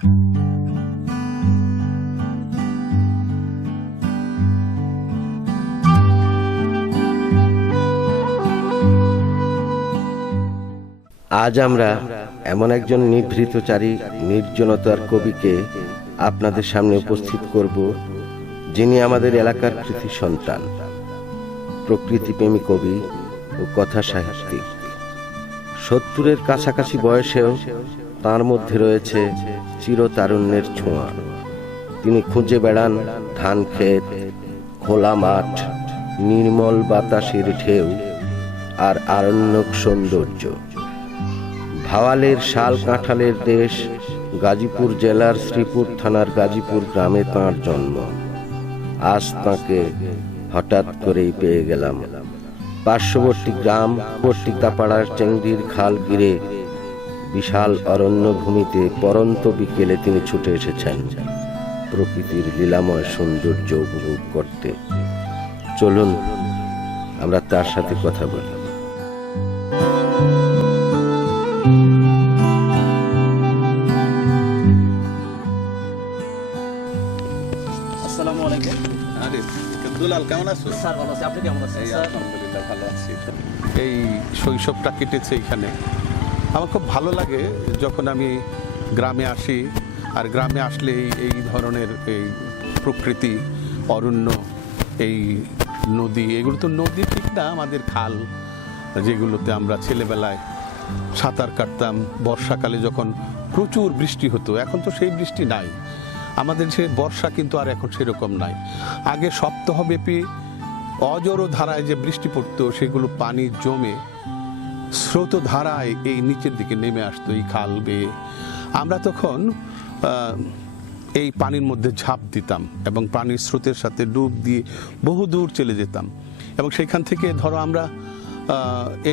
আজ আমরা এমন একজন নিভৃতচারী নির্জনতার কবিকে আপনাদের সামনে উপস্থিত করব, যিনি আমাদের এলাকার কৃতি সন্তান, প্রকৃতিপ্রেমী কবি ও কথা সাহিত্যিক। 70-এর কাছাকাছি বয়সেও তার মধ্যে রয়েছে চিরতারুণ্যের ছোঁয়া। তিনি খুঁজে বেড়ান ধান ক্ষেত, খোলা মাঠ, নির্মল বাতাসের ঢেউ আর আরণ্যক সৌন্দর্য। ভাওয়ালের শাল কাঁঠালের দেশ গাজীপুর জেলার শ্রীপুর থানার গাজীপুর গ্রামে তাঁর জন্ম। আজ তাঁকে হঠাৎ করেই পেয়ে গেলাম। পার্শ্ববর্তী গ্রাম পট্টিকাপাড়ার চেংড়ির খাল ঘিরে বিশাল অরণ্য ভূমিতে পরন্ত বিকেলে তিনি ছুটে এসেছেন প্রকৃতির লীলাময় সৌন্দর্য উপভোগ করতে। চলুন আমরা তার সাথে কথা বলি। আসসালামু আলাইকুম। আরে দুলাল, কেমন আছো? স্যার ভালো আছি, আপনি কেমন আছেন? আলহামদুলিল্লাহ ভালো আছি। এই শৈশবটা কেটেছে এখানে। আমার খুব ভালো লাগে যখন আমি গ্রামে আসি, আর গ্রামে আসলে এই ধরনের এই প্রকৃতি, অরণ্য, এই নদী, এগুলো তো নদী ঠিক না, আমাদের খাল, যেগুলোতে আমরা ছেলেবেলায় সাঁতার কাটতাম। বর্ষাকালে যখন প্রচুর বৃষ্টি হতো, এখন তো সেই বৃষ্টি নাই। আমাদের যে বর্ষা কিন্তু আর এখন সেরকম নাই। আগে সপ্তাহব্যাপী অজর ধারায় যে বৃষ্টি পড়তো, সেগুলো পানি জমে স্রোত ধারায় এই নিচের দিকে নেমে আসতো এই খাল বেয়ে। আমরা তখন এই পানির মধ্যে ঝাঁপ দিতাম এবং পানির স্রোতের সাথে ডুব দিয়ে বহু দূর চলে যেতাম। এবং সেখান থেকে ধরো আমরা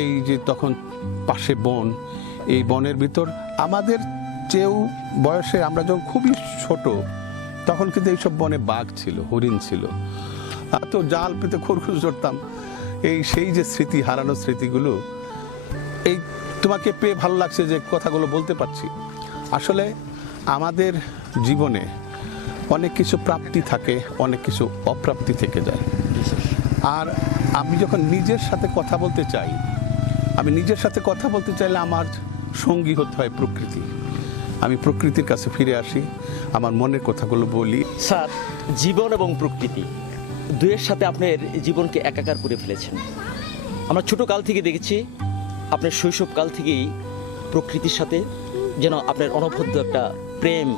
এই যে তখন পাশে বন, এই বনের ভিতর আমাদের চেয়েও বয়সে আমরা যখন খুবই ছোট, তখন কিন্তু এইসব বনে বাঘ ছিল, হরিণ ছিল। তো জাল পেতে খরগোশ ধরতাম। সেই যে স্মৃতি, হারানো স্মৃতিগুলো, এই তোমাকে পেয়ে ভালো লাগছে যে কথাগুলো বলতে পারছি। আসলে আমাদের জীবনে অনেক কিছু প্রাপ্তি থাকে, অনেক কিছু অপ্রাপ্তি থেকে যায়। আর আমি যখন নিজের সাথে কথা বলতে চাই, আমি নিজের সাথে কথা বলতে চাইলে আমার সঙ্গী হতে হয় প্রকৃতি। আমি প্রকৃতির কাছে ফিরে আসি, আমার মনের কথাগুলো বলি। স্যার, জীবন এবং প্রকৃতি দুয়ের সাথে আপনার জীবনকে একাকার করে ফেলেছেন। আমরা ছোট কাল থেকে দেখেছি, আপনার শৈশবকাল থেকেই প্রকৃতির সাথে যেন আপনার অনবদ্য একটা প্রেম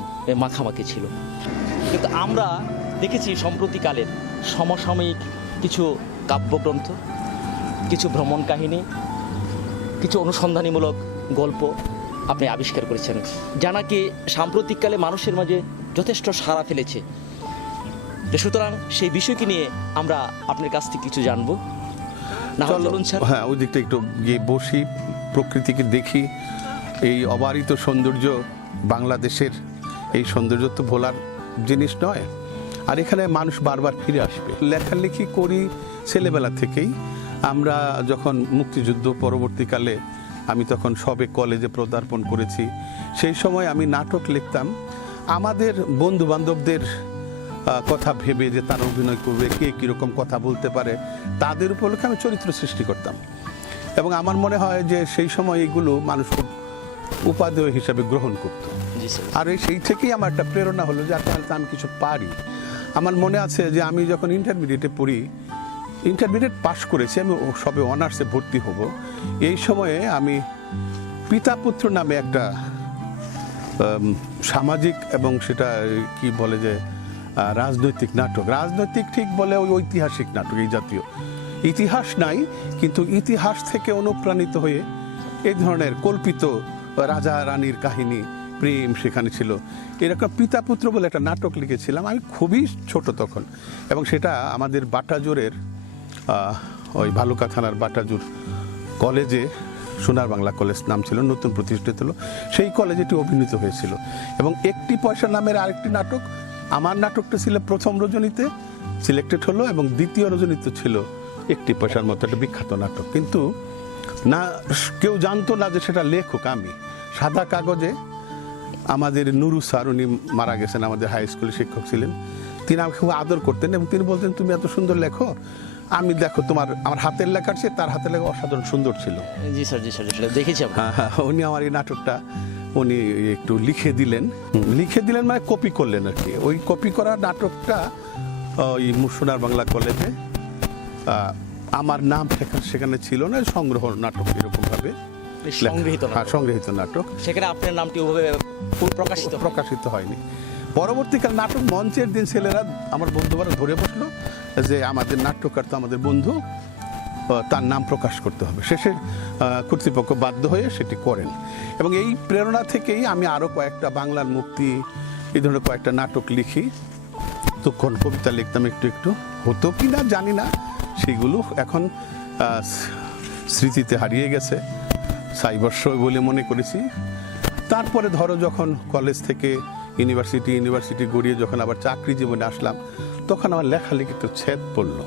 মাখামাখি ছিল। কিন্তু আমরা দেখেছি সম্প্রতিকালের সমসাময়িক কিছু কাব্যগ্রন্থ, কিছু ভ্রমণ কাহিনী, কিছু অনুসন্ধানীমূলক গল্প আপনি আবিষ্কার করেছেন, যা নাকি সাম্প্রতিককালে মানুষের মাঝে যথেষ্ট সাড়া ফেলেছে। সুতরাং সেই বিষয়কে নিয়ে আমরা আপনার কাছ থেকে কিছু জানবো। হ্যাঁ, ওই দিকটা একটু গিয়ে বসি, প্রকৃতিকে দেখি। এই অবারিত সৌন্দর্য বাংলাদেশের, এই সৌন্দর্য তো ভোলার জিনিস নয়। আর এখানে মানুষ বারবার ফিরে আসবে। লেখালেখি করি ছেলেবেলা থেকেই। আমরা যখন মুক্তিযুদ্ধ পরবর্তীকালে, আমি তখন সবে কলেজে পদার্পণ করেছি, সেই সময় আমি নাটক লিখতাম। আমাদের বন্ধু বান্ধবদের কথা ভেবে যে তারা অভিনয় করবে, কে কীরকম কথা বলতে পারে, তাদের উপলক্ষে আমি চরিত্র সৃষ্টি করতাম। এবং আমার মনে হয় যে সেই সময় এগুলো মানুষ খুব উপাদেয় হিসাবে গ্রহণ করত। আর সেই থেকেই আমার একটা প্রেরণা হলো যে তাহলে আমি কিছু পারি। আমার মনে আছে যে আমি যখন ইন্টারমিডিয়েটে পড়ি, ইন্টারমিডিয়েট পাশ করেছি, আমি সবে অনার্সে ভর্তি হব, এই সময়ে আমি পিতা পুত্র নামে একটা সামাজিক এবং সেটা কি বলে যে রাজনৈতিক নাটক, রাজনৈতিক ঠিক বলে ওই ঐতিহাসিক নাটক, এই জাতীয় ইতিহাস নাই, কিন্তু ইতিহাস থেকে অনুপ্রাণিত হয়ে এই ধরনের কল্পিত রাজা রানীর কাহিনী, প্রেম সেখানে ছিল। এরকম পিতা পুত্র বলে একটা নাটক লিখেছিলাম। আমি খুবই ছোট তখন, এবং সেটা আমাদের বাটাজোরের ওই ভালুকা থানার বাটাজোর কলেজে, সোনার বাংলা কলেজ নাম ছিল, নতুন প্রতিষ্ঠিত হলো, সেই কলেজে এটি অভিনীত হয়েছিল। এবং একটি পয়সা নামের আরেকটি নাটক, আমার নাটকটা ছিল প্রথম রজনীতে সিলেক্টেড হলো, এবং দ্বিতীয় রজনীতে ছিল একটি পয়সার মতো একটা বিখ্যাত নাটক। কিন্তু না, কেউ জানতো না যে সেটা লেখক আমি। সাদা কাগজে আমাদের নুরু স্যার, উনি মারা গেছেন, আমাদের হাই স্কুলের শিক্ষক ছিলেন। তিনি আমাকে খুব আদর করতেন এবং তিনি বলতেন, তুমি এত সুন্দর লেখো, আমি দেখো আমার হাতের লেখার চেয়ে তার হাতের লেখা অসাধারণ সুন্দর ছিল। জি স্যার, জি স্যার, দেখেছি আমরা। হ্যাঁ, উনি আমার এই নাটকটা উনি একটু লিখে দিলেন মানে কপি করলেন আর কি। ওই কপি করা নাটকটা ওই সোনার বাংলা কলেজে আমার নাম সেখানে ছিল না, সংগ্রহ নাটক এরকম ভাবে সংগৃহীত নাটক, সেখানে আপনার নামটি ওভাবে প্রকাশিত হয়নি। পরবর্তীকাল নাটক মঞ্চের দিন ছেলেরা আমার বন্ধুবারা ধরে বসলো যে আমাদের নাট্যকার তো আমাদের বন্ধু, তার নাম প্রকাশ করতে হবে। শেষে কর্তৃপক্ষ বাধ্য হয়ে সেটি করেন এবং এই প্রেরণা থেকেই আমি আরও কয়েকটা বাংলার মুক্তি এই ধরনের কয়েকটা নাটক লিখি। তখন কবিতা লিখতাম একটু একটু, হতো কি না জানি না, সেগুলো এখন স্মৃতিতে হারিয়ে গেছে, সাইবর্ষ বলে মনে করেছি। তারপরে ধরো যখন কলেজ থেকে ইউনিভার্সিটি গড়িয়ে যখন আবার চাকরি জীবনে আসলাম, তখন আমার লেখালেখিতে ছেদ পড়লো।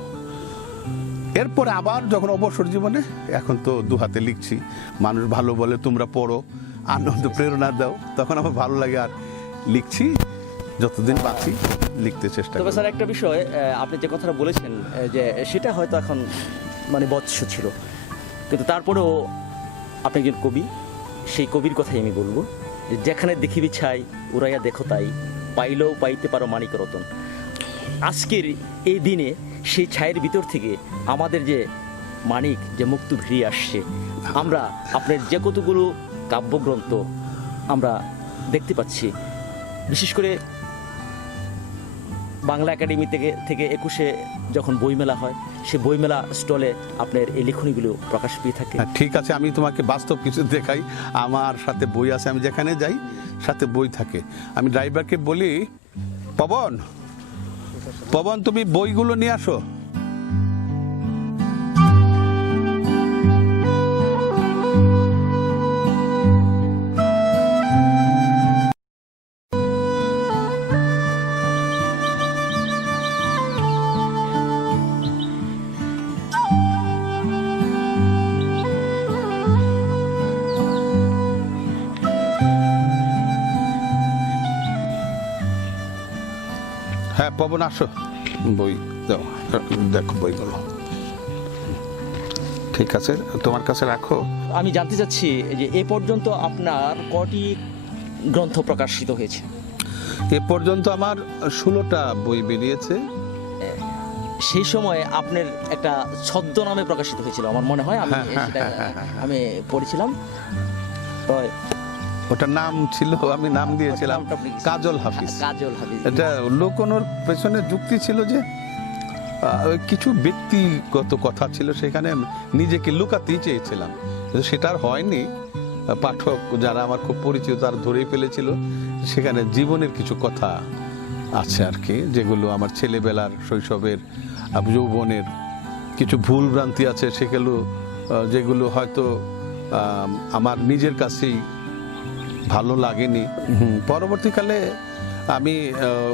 এরপরে আবার যখন অবসর জীবনে, এখন তো দু হাতে লিখছি, মানুষ ভালো বলে তোমরা পড়ো, আনন্দ প্রেরণা দাও, তখন আমার ভালো লাগে আর লিখছি, যতদিন বাঁচি লিখতে চেষ্টা করি। তবে স্যার একটা বিষয়, আপনি যে কথাটা বলেছেন যে সেটা হয়তো এখন মানে বৎস ছিল, কিন্তু তারপরেও আপনি একজন কবি, সেই কবির কথাই আমি বলবো, যে যেখানে দেখিবি ছাই উড়াইয়া দেখো তাই, পাইলেও পাইতে পারো মানিক রতন। আজকের এই দিনে সেই ছায়ের ভিতর থেকে আমাদের যে মানিক যে মুক্ত ভিড়িয়ে আসছে, আমরা আপনার যে কতগুলো কাব্যগ্রন্থ আমরা দেখতে পাচ্ছি, বিশেষ করে বাংলা একাডেমি থেকে 21-এ যখন বইমেলা হয়, সে বইমেলা স্টলে আপনার এই লেখনীগুলো প্রকাশ পেয়ে থাকে। ঠিক আছে, আমি তোমাকে বাস্তব কিছু দেখাই। আমার সাথে বই আছে, আমি যেখানে যাই সাথে বই থাকে। আমি ড্রাইভারকে বলি, পবন তুমি বইগুলো নিয়ে আসো। হ্যাঁ পবন, আসো, বই দাও, দেখো বইগুলো। ঠিক আছে, তোমার কাছে রাখো। আমি জানতে চাচ্ছি যে এ পর্যন্ত আপনার কটি গ্রন্থ প্রকাশিত হয়েছে? এ পর্যন্ত আমার 16টা বই বেরিয়েছে। সেই সময় আপনার একটা ছদ্মনামে প্রকাশিত হয়েছিল আমার মনে হয়, আমি পড়েছিলাম। তো ওটার নাম ছিল, আমি নাম দিয়েছিলাম কাজল হাফিজ। এটা লুকোনোর পেছনে যুক্তি ছিল যে কিছু ব্যক্তিগত কথা ছিল, সেখানে নিজেকে লুকাতেই চেয়েছিলাম, সেটা আর হয়নি। পাঠক যারা আমার খুব পরিচিত তারা ধরেই ফেলেছিল, সেখানে জীবনের কিছু কথা আছে আর কি, যেগুলো আমার ছেলেবেলার শৈশবের যৌবনের কিছু ভুল ভ্রান্তি আছে, সেগুলো যেগুলো হয়তো আমার নিজের কাছেই ভালো লাগেনি। পরবর্তীকালে আমি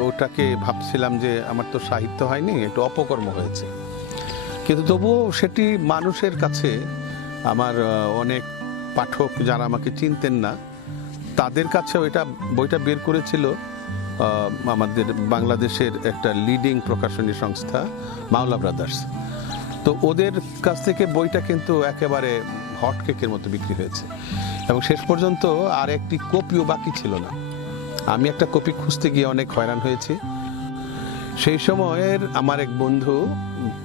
ওটাকে ভাবছিলাম যে আমার তো সাহিত্য হয়নি, একটু অপকর্ম হয়েছে, কিন্তু তবুও সেটি মানুষের কাছে, আমার অনেক পাঠক যারা আমাকে চিনতেন না তাদের কাছেও বইটা বের করেছিল আমাদের বাংলাদেশের একটা লিডিং প্রকাশনী সংস্থা মাওলা ব্রাদার্স। তো ওদের কাছ থেকে বইটা কিন্তু একেবারে হটকেকের মতো বিক্রি হয়েছে এবং শেষ পর্যন্ত আর একটি কপিও বাকি ছিল না। আমি একটা কপি খুঁজতে গিয়ে অনেক হয়রান হয়েছি। সেই সময়ের আমার এক বন্ধু,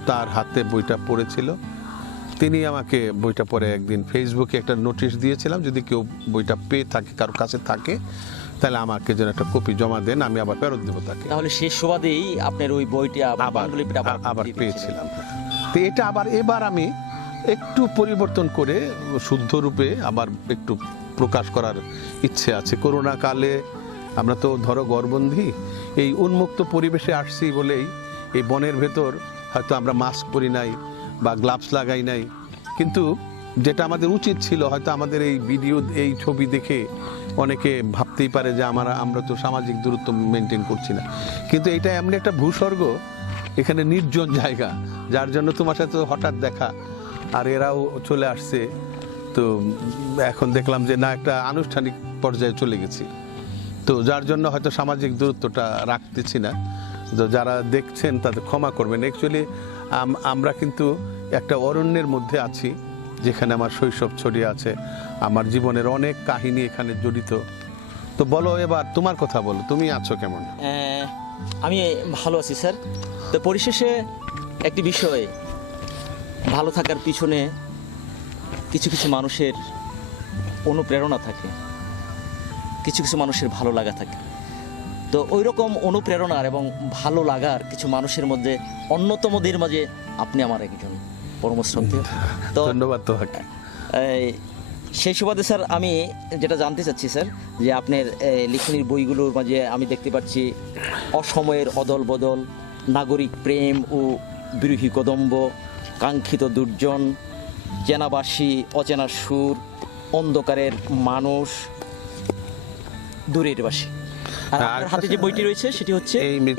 তার হাতে বইটা পড়েছিল, তিনি আমাকে বইটা পড়ে একদিন ফেসবুকে একটা নোটিশ দিয়েছিলাম, যদি কেউ বইটা পেয়ে থাকে, কারোর কাছে থাকে, তাহলে আমাকে যেন একটা কপি জমা দেন, আমি আবার ফেরত দেবো তাকে। তাহলে সেই সুবাদেই আপনার ওই বইটি আবার পেয়েছিলাম। তো এটা এবার আমি একটু পরিবর্তন করে শুদ্ধ রূপে আবার একটু প্রকাশ করার ইচ্ছে আছে। করোনা কালে আমরা তো ধরো ঘরবন্দি, এই উন্মুক্ত পরিবেশে আসছি বলেই এই বনের ভেতর হয়তো আমরা মাস্ক পরি নাই বা গ্লাভস লাগাই নাই, কিন্তু যেটা আমাদের উচিত ছিল, হয়তো আমাদের এই ভিডিও এই ছবি দেখে অনেকে ভাবতেই পারে যে আমরা তো সামাজিক দূরত্ব মেনটেন করছি না, কিন্তু এটা এমন একটা ভূস্বর্গ, এখানে নির্জন জায়গা, যার জন্য তোমার সাথে হঠাৎ দেখা, আর এরাও চলে আসছে। তো এখন দেখলাম যে না, একটা আনুষ্ঠানিক পর্যায়ে চলে গেছি। তো যার জন্য হয়তো সামাজিক দূরত্বটা রাখতেছি না। তো যারা দেখছেন তাদের ক্ষমা করবেন। অ্যাকচুয়ালি আমরা কিন্তু একটা অরণ্যের মধ্যে আছি, যেখানে আমার শৈশব ছড়িয়ে আছে, আমার জীবনের অনেক কাহিনী এখানে জড়িত। তো বলো, এবার তোমার কথা বলো, তুমি আছো কেমন? আমি ভালো আছি স্যার। তো পরিশেষে একটি বিষয়, ভালো থাকার পিছনে কিছু কিছু মানুষের অনুপ্রেরণা থাকে, কিছু কিছু মানুষের ভালো লাগা থাকে। তো ওই রকম অনুপ্রেরণার এবং ভালো লাগার কিছু মানুষের মধ্যে অন্যতমদের মাঝে আপনি আমার একজন পরম শ্রদ্ধেয়। তো ধন্যবাদ তোমাকে। সেই সুবাদে স্যার আমি যেটা জানতে চাচ্ছি স্যার, যে আপনার লিখনির বইগুলোর মাঝে আমি দেখতে পাচ্ছি অসময়ের অদল বদল, নাগরিক প্রেম ও বিরোহী কদম্ব, কাঙ্ক্ষিত দুর্জন, চেনাবাসী অচেনা সুর, অন্ধকারের মানুষ, দূরের বাসী। আর আপনার হাতে যে বইটি রয়েছে সেটি হচ্ছে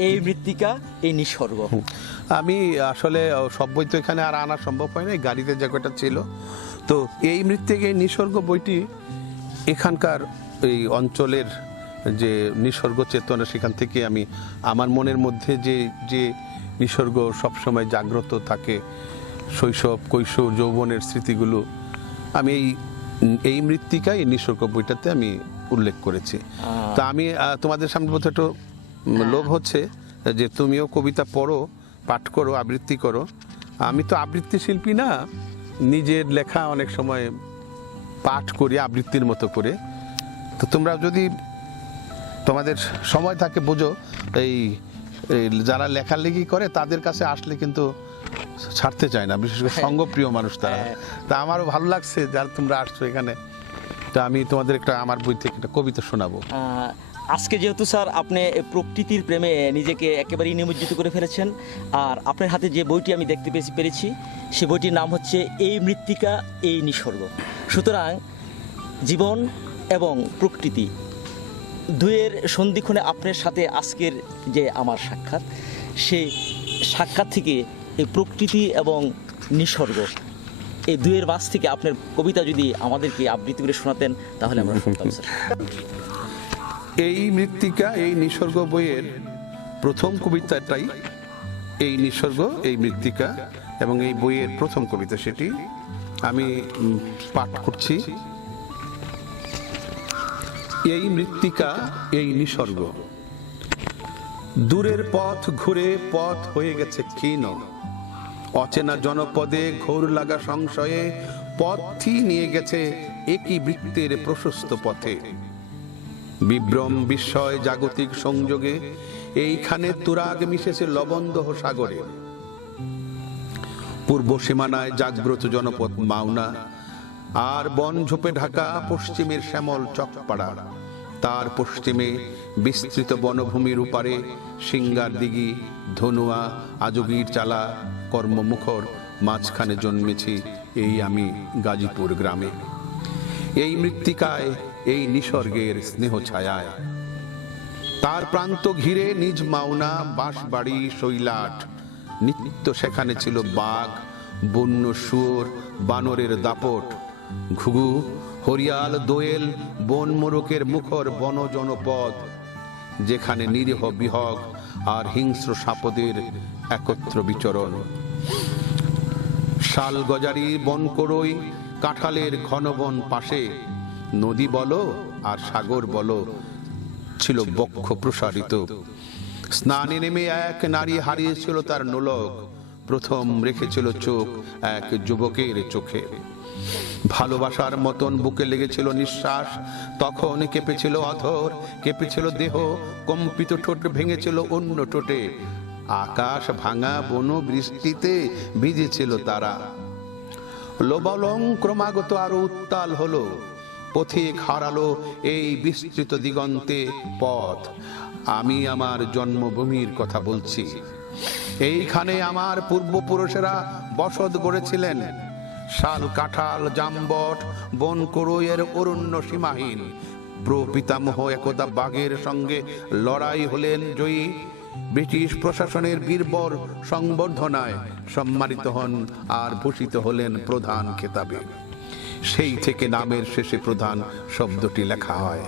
এই মৃত্তিকা এই নিসর্গ। আমি আসলে সব বই তো এখানে আর আনা সম্ভব হয় না, গাড়িতে যে কয়টা ছিল। তো এই মৃত্তিকা এই নিসর্গ বইটি এখানকার এই অঞ্চলের যে নিসর্গ চেতনা, সেখান থেকে আমি আমার মনের মধ্যে যে যে নিসর্গ সবসময় জাগ্রত থাকে, শৈশব কৈশোর যৌবনের স্মৃতিগুলো আমি এই মৃত্তিকা এই নিসর্গ বইটাতে আমি উল্লেখ করেছি। তা আমি তোমাদের সামনে বোধহয় একটু লোভ হচ্ছে যে তুমিও কবিতা পড়ো, পাঠ করো, আবৃত্তি করো। আমি তো আবৃত্তি শিল্পী না, নিজের লেখা অনেক সময় পাঠ করি আবৃত্তির মতো করে। তো তোমরা যদি তোমাদের সময় থাকে, বোঝো, এই যারা লেখালেখি করে তাদের কাছে আসলে কিন্তু ছাড়তে চায় না, বিশেষ করে সঙ্গপ্রিয় মানুষ তারা। তা আমারও ভালো লাগছে যারা তোমরা আসছো এখানে। তা আমি তোমাদের একটা আমার বই থেকে একটা কবিতা শোনাবো। আজকে যেহেতু স্যার আপনি প্রকৃতির প্রেমে নিজেকে একেবারেই নিমজ্জিত করে ফেলেছেন, আর আপনার হাতে যে বইটি আমি দেখতে পেরেছি সে বইটির নাম হচ্ছে এই মৃত্তিকা এই নিসর্গ। সুতরাং জীবন এবং প্রকৃতি দুয়ের সন্ধিক্ষণে আপনার সাথে আজকের যে আমার সাক্ষাৎ, সেই সাক্ষাৎ থেকে এই প্রকৃতি এবং নিসর্গ এই দুয়ের মাঝ থেকে আপনার কবিতা যদি আমাদেরকে আবৃত্তি করে শোনাতেন তাহলে আমরা শুনতাম স্যার। এই মৃত্তিকা এই নিসর্গ বইয়ের প্রথম কবিতাটাই এই নিসর্গ এই মৃত্তিকা, এবং এই বইয়ের প্রথম কবিতা সেটি আমি পাঠ করছি। এই মৃত্তিকা এই নিসর্গ, দূরের পথ ঘুরে পথ হয়ে গেছে ক্ষীণ, অচেনা জনপদে ঘোর লাগা সংশয়ে পথই নিয়ে গেছে একই বৃত্তের প্রশস্ত পথে। বিভ্রম বিস্ময় জাগতিক সংযোগে এইখানে তুরাগ মিশেছে লবণদহ সাগরে। পূর্ব সীমানায় জাগ্রত জনপদ মাওনা, আর বন ঝোপে ঢাকা পশ্চিমের শ্যামল চকপাড়া। তার পশ্চিমে বিস্তৃত বনভূমির উপারে সিঙ্গার দিঘি, ধনুয়া, আজগীর চালা কর্মমুখর। মাঝখানে জন্মেছি এই আমি গাজীপুর গ্রামে। এই মৃত্তিকায় এই নিসর্গের স্নেহ ছায়ায়, তার প্রান্ত ঘিরে নিজ মাওনা বাঁশবাড়ি শৈলাট। নিত্য সেখানে ছিল বাঘ, বন্য শুয়োর, বানরের দাপট। ঘুঘু, হরিয়াল, দোয়েল, বন মোরকের মুখর বন জনপদ, যেখানে নিরীহ বিহগ আর হিংস্র সাপদের একত্র বিচরণ। শাল গজারি, বনকড়ই, কাঁঠালের ঘন বন পাশে নদী বলো আর সাগর বলো ছিল বক্ষ প্রসারিত। স্নানে নেমে এক নারী হারিয়েছিল তার নোলক, প্রথম রেখেছিল চোখ এক যুবকের চোখে। ভালোবাসার মতন বুকে লেগেছিল নিঃশ্বাস, তখন কেঁপেছিল অধর, কেঁপেছিল দেহ, কম্পিত ঠোঁট ভেঙেছিল অন্য ঠোঁটে। আকাশ ভাঙা বন বৃষ্টিতে ভিজেছিল তারা। লোবলং ক্রমাগত আরো উত্তাল হলো, পথিক হারালো এই বিস্তৃত দিগন্তে পথ। আমি আমার জন্মভূমির কথা বলছি। এইখানে আমার পূর্বপুরুষেরা বসত গড়েছিলেন। শাল, কাঁঠাল, জামবট, বনকড়ইয়ের অরণ্য সীমাহীন। প্রপিতামহ একদা বাঘের সঙ্গে লড়াই হলেন জয়ী। ব্রিটিশ প্রশাসনের বীরবর সংবর্ধনায় সম্মানিত হন আর ভূষিত হলেন প্রধান খেতাবে। সেই থেকে নামের শেষে প্রধান শব্দটি লেখা হয়।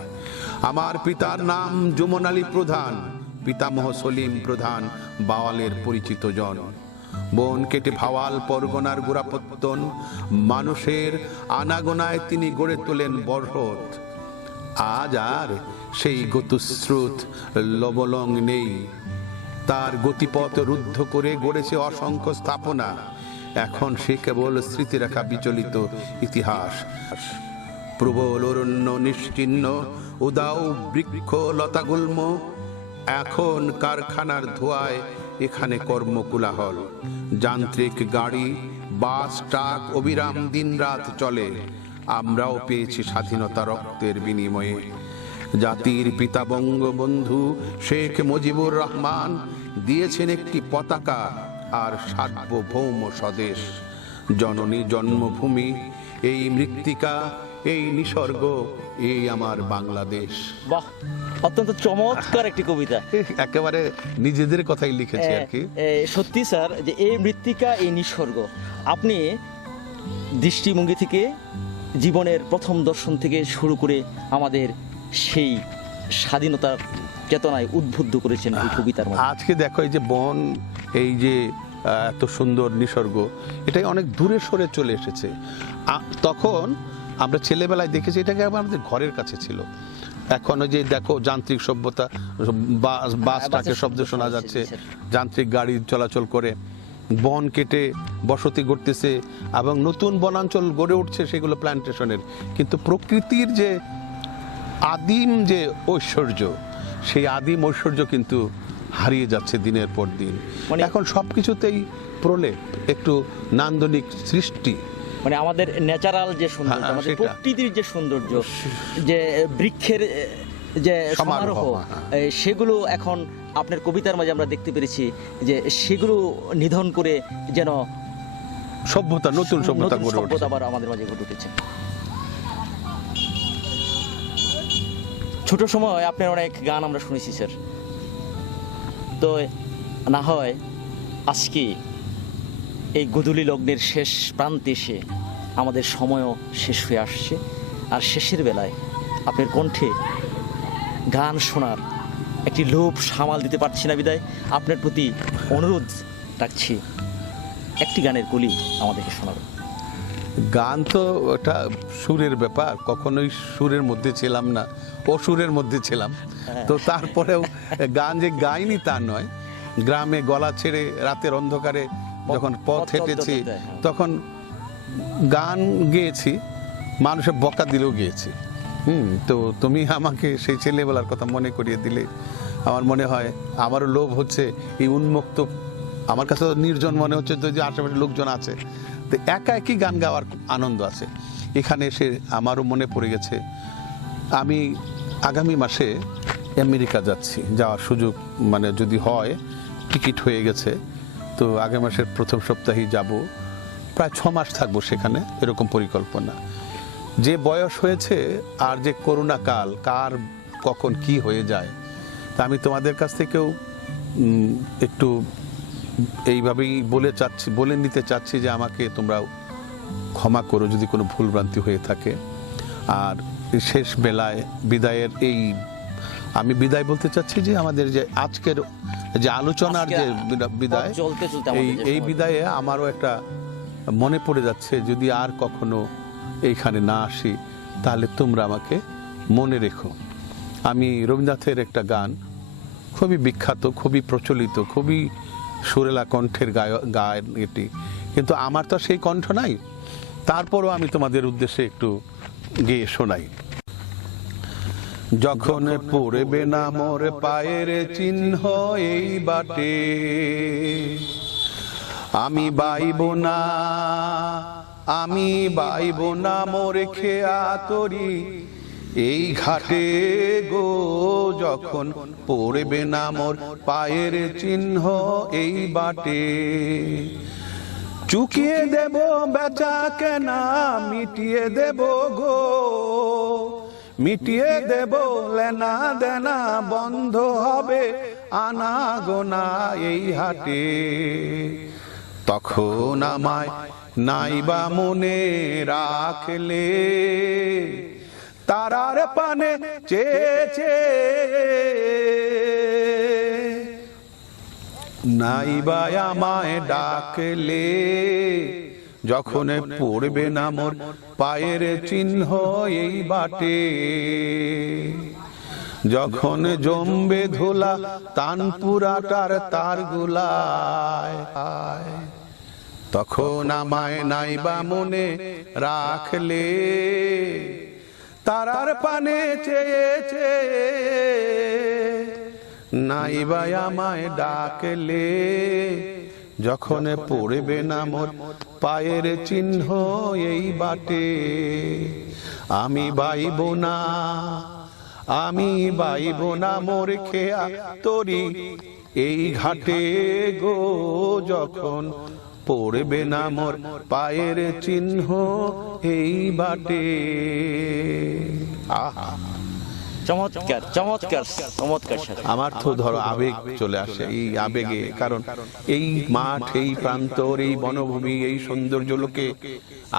আমার পিতার নাম যমন আলী প্রধান, পিতামহ সলিম প্রধান, বাওয়ালের পরিচিত জন। বন কেটে ভাওয়াল পরগনার গোড়াপত্তন, মানুষের আনাগোনায় তিনি গড়ে তোলেন বরহত। আজ আর সেই গতিস্রোত লবলং নেই, তার গতিপথ রুদ্ধ করে গড়েছে অসংখ্য স্থাপনা। এখন সে কেবল স্মৃতিরেখা বিচলিত ইতিহাস। প্রবল অরণ্য নিশ্চিহ্ন, উদাও বৃক্ষ লতাগুল্ম, এখন কারখানার ধোঁয়ায় এখানে কর্মকোলাহল। যান্ত্রিক গাড়ি, বাস, ট্রাক অবিরাম দিনরাত চলে। আমরাও পেয়েছি স্বাধীনতা রক্তের বিনিময়ে। জাতির পিতা বঙ্গবন্ধু শেখ মুজিবুর রহমান দিয়েছেন একটি পতাকা আর সার্বভৌম স্বদেশ। জননী জন্মভূমি, এই মৃত্তিকা, এই নিসর্গ, এই আমার বাংলাদেশ। বাহ, অত্যন্ত চমৎকার একটি কবিতা। একেবারে নিজেদের কথাই লিখেছি আর কি। সত্যি স্যার, যে এই মৃত্তিকা, এই নিসর্গ, আপনি দৃষ্টিভঙ্গি থেকে, জীবনের প্রথম দর্শন থেকে শুরু করে আমাদের সেই স্বাধীনতার চেতনায় উদ্বুদ্ধ করেছেন এই কবিতার মধ্যে। আজকে দেখো এই যে বন, এই যে এত সুন্দর নিসর্গ, এটাই অনেক দূরে সরে চলে এসেছে। তখন আমরা ছেলেবেলায় দেখেছি এটাকে আমাদের ঘরের কাছে ছিল। এখন ওই যে দেখো যান্ত্রিক সভ্যতা, বাস ট্রাকের শব্দ শোনা যাচ্ছে, যান্ত্রিক গাড়ি চলাচল করে, বন কেটে বসতি গড়তেছে এবং নতুন বনাঞ্চল গড়ে উঠছে, সেগুলো প্ল্যান্টেশনের। কিন্তু প্রকৃতির যে আদিম যে ঐশ্বর্য, সেই আদিম ঐশ্বর্য কিন্তু হারিয়ে যাচ্ছে দিনের পর দিন। এখন সবকিছুতেই প্রলেপ, একটু নান্দনিক সৃষ্টি। মানে আমাদের ন্যাচারাল যে সৌন্দর্য, আমাদের প্রকৃতির যে সৌন্দর্য, যে বৃক্ষের যে সমারোহ, সেগুলো এখন আপনার কবিতার মাঝে আমরা দেখতে পেরেছি যে সেগুলো নিধন করে যেন সভ্যতা, নতুন সভ্যতা গড়ে উঠছে, আবার আমাদের মাঝে গড়ে উঠেছে। ছোট সময় আপনার অনেক গান আমরা শুনেছি স্যার, তো না হয় আজকে এই গোধূলি লগ্নের শেষ প্রান্তে এসে আমাদের সময়ও শেষ হয়ে আসছে। আর শেষের বেলায় আপনার কণ্ঠে গান শোনার একটি লোভ সামাল দিতে পারছি না, বিদায় আপনার প্রতি অনুরোধ রাখছি, একটি গানের কলি আমাদেরকে শোনাবেন। গান তো ওটা সুরের ব্যাপার, কখনোই সুরের মধ্যে ছিলাম না, অসুরের মধ্যে ছিলাম। তো তারপরেও গান যে গাইনি তা নয়, গ্রামে গলা ছেড়ে রাতের অন্ধকারে যখন পথ হেঁটেছি তখন গান গেয়েছি, মানুষের বকা দিলেও গেয়েছি। তো তুমি আমাকে সেই ছেলেবেলার কথা মনে করিয়ে দিলে আমার মনে হয় আমারও লোভ হচ্ছে এই উন্মুক্ত, আমার কাছে নির্জন মনে হচ্ছে যে আশেপাশে লোকজন আছে, তো একা একই গান গাওয়ার আনন্দ আছে। এখানে এসে আমারও মনে পড়ে গেছে আমি আগামী মাসে আমেরিকা যাচ্ছি, যাওয়ার সুযোগ মানে যদি হয়, টিকিট হয়ে গেছে। তো আগামী মাসের প্রথম সপ্তাহেই যাব, প্রায় 6 মাস থাকবো সেখানে, এরকম পরিকল্পনা। যে বয়স হয়েছে আর যে করোনা কাল, কার কখন কি হয়ে যায়, তা আমি তোমাদের কাছ থেকেও একটু এইভাবেই বলে নিতে চাচ্ছি যে আমাকে তোমরা ক্ষমা করো যদি কোনো ভুলভ্রান্তি হয়ে থাকে। আর শেষ বেলায় বিদায়ের আমি বিদায় বলতে চাচ্ছি যে আমাদের যে আজকের যে আলোচনার যে বিদায়, এই বিদায়ে আমারও একটা মনে পড়ে যাচ্ছে, যদি আর কখনো এইখানে না আসি তাহলে তোমরা আমাকে মনে রেখো। আমি রবীন্দ্রনাথের একটা গান, খুবই বিখ্যাত, খুবই প্রচলিত, খুবই সুরেলা কণ্ঠের গায়ন এটি, কিন্তু আমার তো সেই কণ্ঠ নাই, তারপরও আমি তোমাদের উদ্দেশ্যে একটু গেয়ে শোনাই। যখন পড়বে না মোর পায়ের চিহ্ন এই বাটে, আমি বাইব না মোর খেয়া তরি এই ঘাটে গো। যখন পড়বে না মোর পায়ের চিহ্ন এই বাটে, চুকিয়ে দেব বেচা কেনা, মিটিয়ে দেব গো, মিটিয়ে দেব লেনা দেনা, বন্ধ হবে আনা গোনা এই হাটে। তখন আমায় নাইবা মনে রাখলে, তারার পানে চেয়েছে, নাইবা আমায় ডাকলে, যখন পড়বে না মোর পায়ের চিহ্ন এই বাটে, যখন জমবে ধুলা তানপুরাটার তার গুলায়, তখন আমায় নাইবা মনে রাখলে, তারার পানে চেয়েছে, নাইবা আমায় ডাকলে, যখন পড়বে না মোর পায়ের চিহ্ন এই বাটে, আমি বাইব না, আমি বাইব না মোর খেয়া তরি এই ঘাটে গো, যখন পড়বে না মোর পায়ের চিহ্ন এই বাটে। আহা, চমৎকার চমৎকার চমৎকার স্যার। আমার তো ধরো আবেগ চলে আসে এই আবেগে, কারণ এই মাঠ, এই প্রান্তর, এই বনভূমি, এই সৌন্দর্য লোকে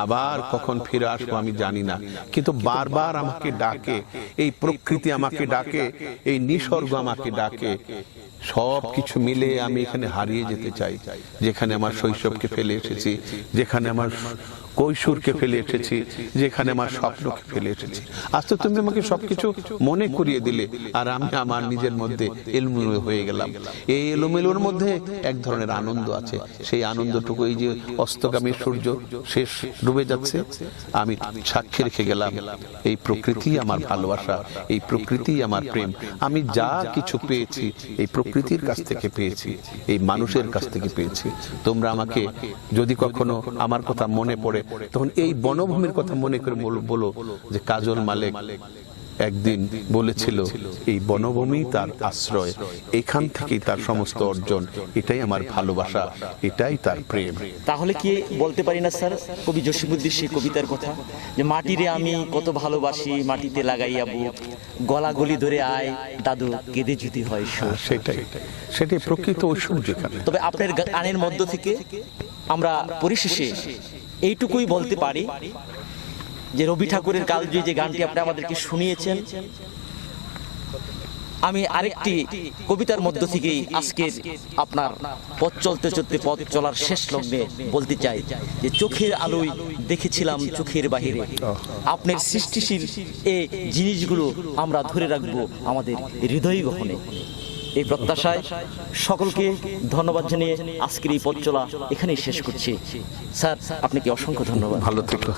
আবার কখন ফিরে আসবো আমি জানি না, কিন্তু বারবার আমাকে ডাকে, এই প্রকৃতি আমাকে ডাকে, এই নিসর্গ আমাকে ডাকে। সব কিছু মিলে আমি এখানে হারিয়ে যেতে চাই, যেখানে আমার শৈশবকে ফেলে এসেছি, যেখানে আমার কৈশোরকে ফেলে এসেছি, যেখানে আমার স্বপ্নকে ফেলে এসেছি। আজ তো তুমি আমাকে সবকিছু মনে করিয়ে দিলে, আর আমি আমার নিজের মধ্যে এলোমেলো হয়ে গেলাম। এই এলোমেলোর মধ্যে এক ধরনের আনন্দ আছে, সেই আনন্দটুকু এই যে অস্তগামী সূর্য শেষ ডুবে যাচ্ছে, আমি সাক্ষী রেখে গেলাম এই প্রকৃতি আমার ভালোবাসা, এই প্রকৃতি আমার প্রেম। আমি যা কিছু পেয়েছি এই প্রকৃতির কাছ থেকে পেয়েছি, এই মানুষের কাছ থেকে পেয়েছি। তোমরা আমাকে যদি কখনো আমার কথা মনে পড়ে, তখন এই বনভূমির কথা মনে করে বলো যে কাজল মালিক একদিন বলেছিল এই বনভূমি তার আশ্রয়, এখান থেকেই তার সমস্ত অর্জন, এটাই আমার ভালোবাসা, এটাই তার প্রেম। তাহলে কি বলতে পারি না স্যার কবি জসিমউদ্দিন সেই কবিতার কথা, যে মাটিরে আমি কত ভালোবাসি, মাটিতে লাগাইয়া বুক, গলাগলি ধরে আয় দাদু কেঁদে যদি হয় সুর। সেটাই প্রকৃত ঐশ্বর্য এখানে। তবে আপনার গানের মধ্য থেকে আমরা পরিশেষে এইটুকুই বলতে পারি যে রবি ঠাকুরের কালজয়ী যে গানটি আপনি আমাদেরকে শুনিয়েছেন, আমি আরেকটি কবিতার মধ্য থেকেই আজকের আপনার পথ চলতে চলতে পথ চলার শেষ লগ্নে বলতে চাই যে চোখের আলোয় দেখেছিলাম চোখের বাহিরে, আপনার সৃষ্টিশীল এই জিনিসগুলো আমরা ধরে রাখবো আমাদের হৃদয় গহনে। এই প্রত্যাশায় সকলকে ধন্যবাদ জানিয়ে আজকের এই পথ চলা এখানেই শেষ করছি। স্যার আপনাকে অসংখ্য ধন্যবাদ। ভালো থেকো।